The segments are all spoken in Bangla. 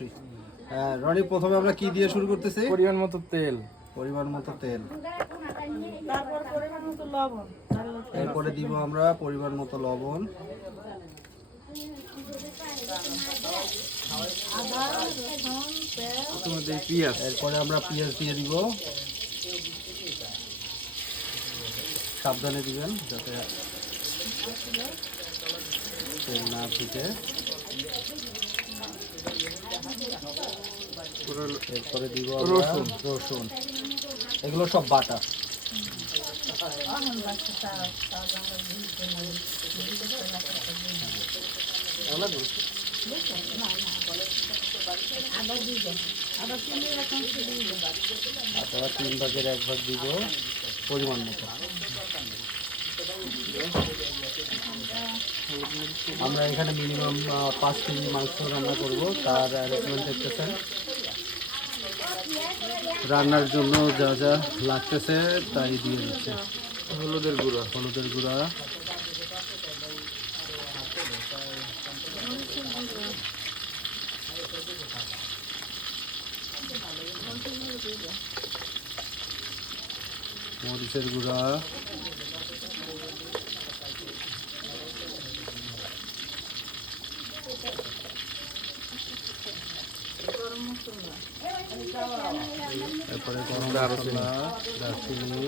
অবশ্যই। রনি, প্রথমে আমরা কি দিয়ে শুরু করতেছি? পরিমাণ মতো তেল। পরিমাণ মতো তেল, তারপর পরিমাণ মতো লবণ, এরপরে দিব আমরা পরিমাণ মতো লবণ, আদা, রসুন, পেঁয়াজ, তোমাদের পেঁয়াজ। এরপরে আমরা পেঁয়াজ দিয়ে দিব। সাবধানে দিবেন যাতে তেল না ফুটে। এরপরে দিব রসুন। রসুন, এগুলো সব বাটা। আদা 3 ভাগের 1 ভাগ দিব পরিমাণ মতো। আমরা এখানে মিনিমাম 5 কেজি মাংস রান্না করব, তার অ্যারেঞ্জমেন্ট দেখতেছেন। রান্নার জন্য যা যা লাগতেছে তাই দিয়ে দিচ্ছে। হলুদের গুঁড়ো। হলুদের গুঁড়া, মরিচের গুঁড়া, এরপরে গরম মশলা, দারচিনি,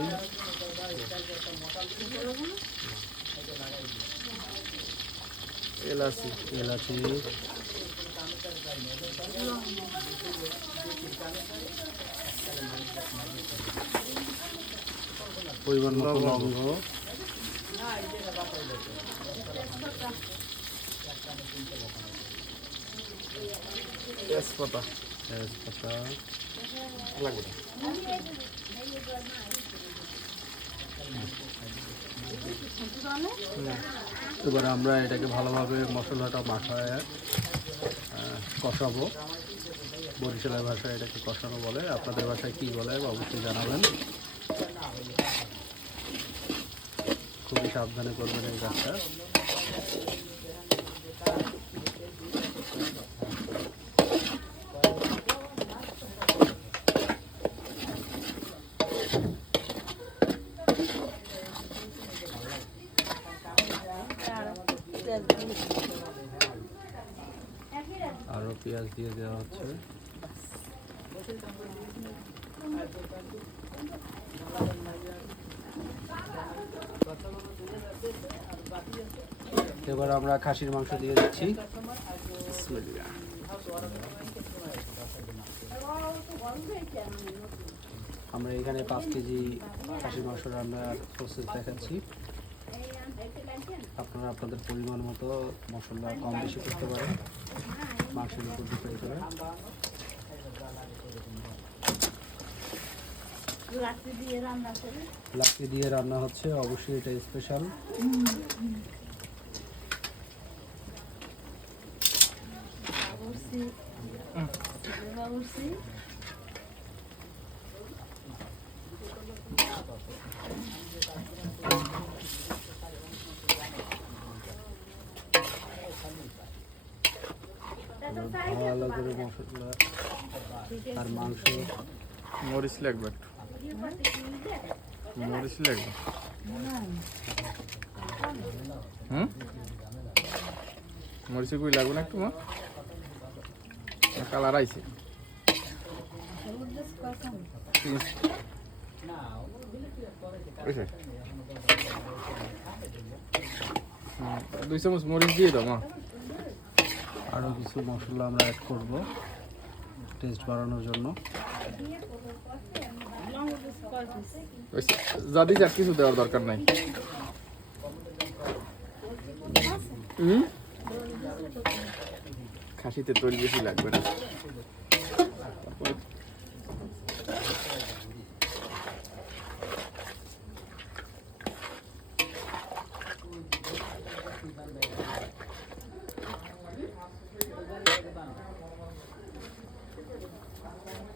এলাচি। এলাচি, পরিমাণ মতো লবঙ্গ, তেজপাতা। তেজপাতা, লাগবে না। এবার আমরা এটাকে ভালোভাবে মশলাটা মাখায় কষাবো। বরিশালের ভাষায় এটাকে কষানো বলে, আপনাদের ভাষায় কী বলে অবশ্যই জানাবেন। খুবই সাবধানে করবেন এই কাজটা। আরও পেঁয়াজ দিয়ে দেওয়া হচ্ছে। এবার আমরা খাসির মাংস দিয়ে দিচ্ছি। আমরা এখানে 5 কেজি খাসির মাংস রান্নার প্রসেস দেখাচ্ছি। আপনারা আপনাদের পরিমাণ মতো মশলা কম বেশি করতে পারেন, মাংসের উপর ডিপেন্ড করে। লাকড়ি দিয়ে রান্না হচ্ছে, অবশ্যই এটা স্পেশাল। ভালো করে মশলা আর মাংস। মরিচ লাগবে একটু। মরিচ লাগবে। মরিচে কই লাগবে না একটু? মা কালার আইছে। দুই চামচ মরিচ দিয়ে দাও মা। আরও কিছু মশলা আমরা অ্যাড করব টেস্ট বাড়ানোর জন্য। যা দিস আর কিছু দেওয়ার দরকার নাই। খাসিতে তৈরি বেশি লাগবে না।